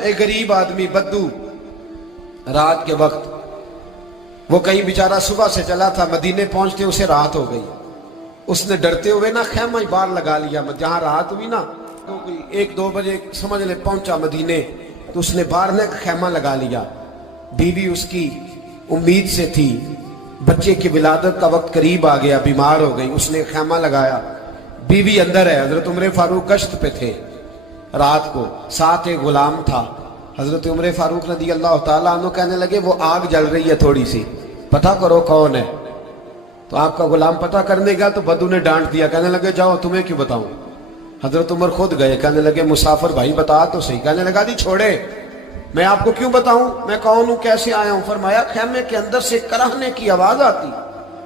ایک غریب آدمی بدو رات کے وقت وہ کہیں بیچارہ صبح سے چلا تھا، مدینے پہنچتے اسے رات ہو گئی. اس نے ڈرتے ہوئے نا خیمہ ہی باہر لگا لیا. جہاں رات ہوئی نا 1-2 بجے سمجھ لے پہنچا مدینے، تو اس نے باہر نے خیمہ لگا لیا. بیوی اس کی امید سے تھی، بچے کی ولادت کا وقت قریب آ گیا، بیمار ہو گئی. اس نے خیمہ لگایا، بیوی اندر ہے. حضرت عمر فاروق گشت پہ تھے رات کو، ساتھ ایک غلام تھا. حضرت عمر فاروق رضی اللہ تعالیٰ عنہ کہنے لگے وہ آگ جل رہی ہے تھوڑی سی، پتہ کرو کون ہے. تو آپ کا غلام پتہ کرنے گیا تو بدو نے ڈانٹ دیا، کہنے لگے جاؤ تمہیں کیوں بتاؤں. حضرت عمر خود گئے، کہنے لگے مسافر بھائی بتا تو صحیح. کہنے لگا جی چھوڑے، میں آپ کو کیوں بتاؤں، میں کون ہوں، کیسے آیا ہوں. فرمایا خیمے کے اندر سے کرہنے کی آواز آتی،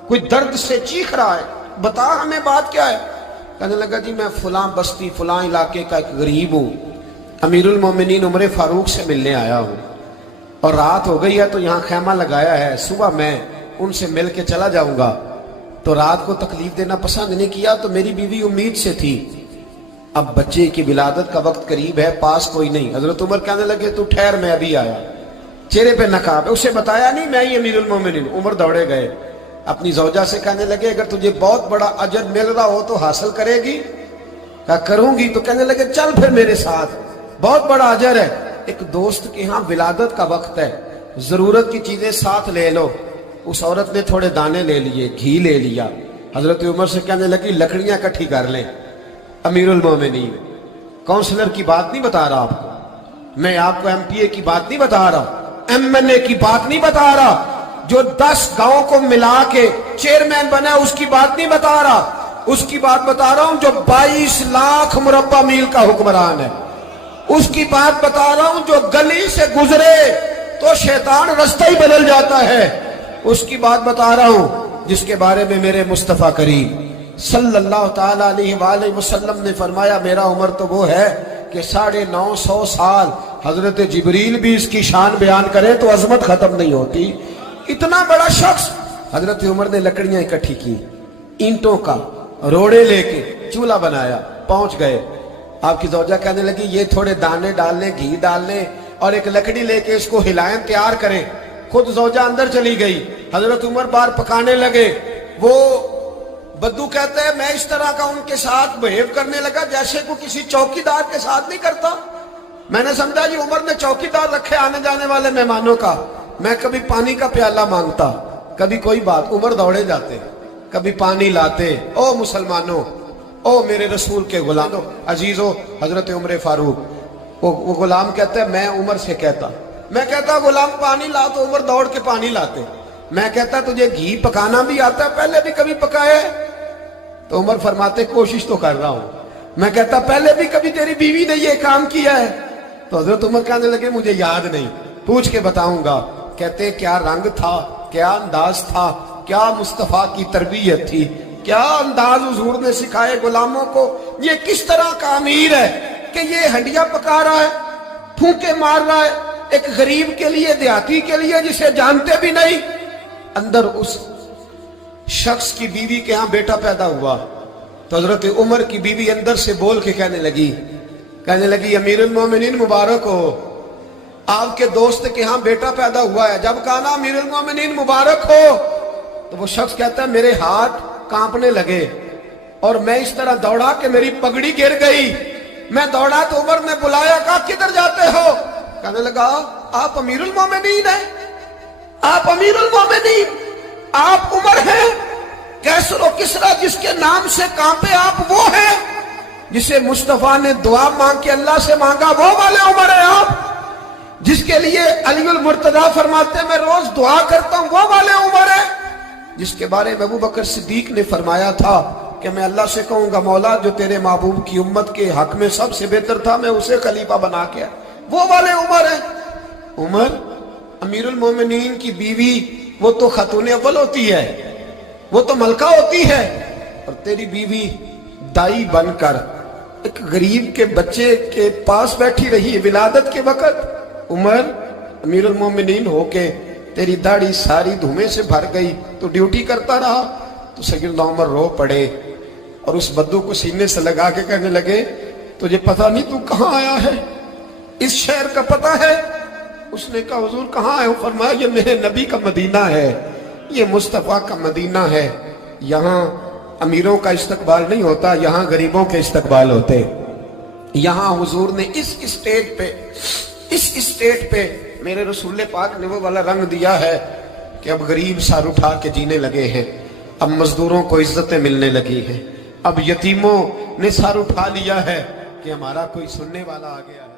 کوئی درد سے چیخ رہا ہے، بتا ہمیں بات کیا ہے. کہنے لگا جی میں فلاں بستی فلاں علاقے کا ایک غریب ہوں، امیر المومنین عمر فاروق سے ملنے آیا ہوں، اور رات ہو گئی ہے تو یہاں خیمہ لگایا ہے، صبح میں ان سے مل کے چلا جاؤں گا. تو رات کو تکلیف دینا پسند نہیں کیا، تو میری بیوی امید سے تھی، اب بچے کی ولادت کا وقت قریب ہے، پاس کوئی نہیں. حضرت عمر کہنے لگے تو ٹھہر میں ابھی آیا. چہرے پہ نقاب ہے، اسے بتایا نہیں میں ہی امیر المومنین. عمر دوڑے گئے، اپنی زوجہ سے کہنے لگے اگر تجھے بہت بڑا اجر مل رہا ہو تو حاصل کرے گی. کہا کروں گی. تو کہنے لگے چل پھر میرے ساتھ، بہت بڑا اجر ہے. ایک دوست کے ہاں ولادت کا وقت ہے، ضرورت کی چیزیں ساتھ لے لو. اس عورت نے تھوڑے دانے لے لیے، گھی لے لیا. حضرت عمر سے کہنے لگی لکڑیاں اکٹھی کر لیں. امیر المومنین کونسلر کی بات نہیں بتا رہا آپ کو، میں آپ کو ایم پی اے کی بات نہیں بتا رہا، ایم این اے کی بات نہیں بتا رہا، جو 10 گاؤں کو ملا کے چیئرمین بنا اس کی بات نہیں بتا رہا. اس کی بات بتا رہا ہوں جو 22 لاکھ مربع میل کا حکمران ہے. اس کی بات بتا رہا ہوں جو گلی سے گزرے تو شیطان رستہ ہی بدل جاتا ہے. اس کی بات بتا رہا ہوں جس کے بارے میں میرے مصطفیٰ کریم صلی اللہ تعالیٰ علیہ وآلہ وسلم نے فرمایا میرا عمر تو وہ ہے کہ 950 سال حضرت جبریل بھی اس کی شان بیان کرے تو عظمت ختم نہیں ہوتی. اتنا بڑا شخص. حضرت عمر نے لکڑیاں اکٹھی کی، اینٹوں کا روڑے لے کے چولہا بنایا، پہنچ گئے. آپ کی زوجہ کہنے لگی یہ تھوڑے دانے ڈال لیں، گھی ڈال لیں اور ایک لکڑی لے کے اس کو ہلائیں، تیار کریں. خود زوجہ اندر چلی گئی. حضرت عمر باہر پکانے لگے. وہ بدو کہتے ہیں میں اس طرح کا ان کے ساتھ بہیو کرنے لگا جیسے کو کسی چوکیدار کے ساتھ نہیں کرتا. میں نے سمجھا جی عمر نے چوکیدار رکھے آنے جانے والے مہمانوں کا. میں کبھی پانی کا پیالہ مانگتا، کبھی کوئی بات، عمر دوڑے جاتے، کبھی پانی لاتے. او مسلمانوں، او میرے رسول کے غلاموں عزیزو. حضرت عمر فاروق وہ غلام کہتا ہے میں عمر سے کہتا، میں کہتا غلام پانی لا تو عمر دوڑ کے پانی لاتے. میں کہتا تجھے گھی پکانا بھی آتا ہے، پہلے بھی کبھی پکائے؟ تو عمر فرماتے کوشش تو کر رہا ہوں. میں کہتا پہلے بھی کبھی تیری بیوی نے یہ کام کیا ہے؟ تو حضرت عمر کہنے لگے مجھے یاد نہیں، پوچھ کے بتاؤں گا. کہتے کیا رنگ تھا، کیا انداز تھا، کیا مصطفیٰ کی تربیت تھی، کیا انداز حضور نے سکھائے غلاموں کو. یہ کس طرح کا امیر ہے کہ یہ ہنڈیاں پکا رہا ہے، پھونکے مار رہا ہے ایک غریب کے لیے، دیہاتی کے لیے جسے جانتے بھی نہیں. اندر اس شخص کی بیوی کے ہاں بیٹا پیدا ہوا تو حضرت عمر کی بیوی اندر سے بول کے کہنے لگی امیر المومنین مبارک ہو، آپ کے دوست کے ہاں بیٹا پیدا ہوا ہے. جب کہا نا امیر المومنین مبارک ہو تو وہ شخص کہتا ہے میرے ہاتھ کانپنے لگے اور میں اس طرح دوڑا کہ میری پگڑی گر گئی. میں دوڑا تو عمر نے بلایا، کہا کدھر جاتے ہو؟ کہنے لگا آپ امیر المومنین ہیں، آپ امیر المومنین، آپ عمر ہیں. کیسر و کسرا جس کے نام سے کانپے آپ وہ ہیں، جسے مصطفیٰ نے دعا مانگ کے اللہ سے مانگا وہ والے عمر ہیں آپ، جس کے لیے علی المرتضیٰ فرماتے ہیں میں روز دعا کرتا ہوں وہ والے عمر ہیں، جس کے بارے میں ابو بکر صدیق نے فرمایا تھا کہ میں اللہ سے کہوں گا مولا جو تیرے محبوب کی امت کے حق میں سب سے بہتر تھا میں اسے خلیفہ بنا کے، وہ والے عمر ہیں. عمر امیر المومنین کی بیوی وہ تو خاتون اول ہوتی ہے، وہ تو ملکہ ہوتی ہے، اور تیری بیوی دائی بن کر ایک غریب کے بچے کے پاس بیٹھی رہی ولادت کے وقت. عمر امیر المومنین ہو کے تیری داڑھی ساری دھومے سے بھر گئی تو ڈیوٹی کرتا رہا. تو سیدنا عمر رو پڑے اور اس بدو کو سینے سے لگا کے کہنے لگے تجھے پتہ نہیں تو کہاں آیا ہے؟ اس شہر کا پتہ ہے؟ اس نے کہا حضور کہاں ہے؟ فرمایا یہ میرے نبی کا مدینہ ہے، یہ مصطفیٰ کا مدینہ ہے، یہاں امیروں کا استقبال نہیں ہوتا، یہاں غریبوں کے استقبال ہوتے۔ یہاں حضور نے اس اسٹیٹ پہ میرے رسول پاک نے وہ والا رنگ دیا ہے کہ اب غریب سر اٹھا کے جینے لگے ہیں، اب مزدوروں کو عزتیں ملنے لگی ہیں، اب یتیموں نے سر اٹھا لیا ہے کہ ہمارا کوئی سننے والا آ گیا ہے۔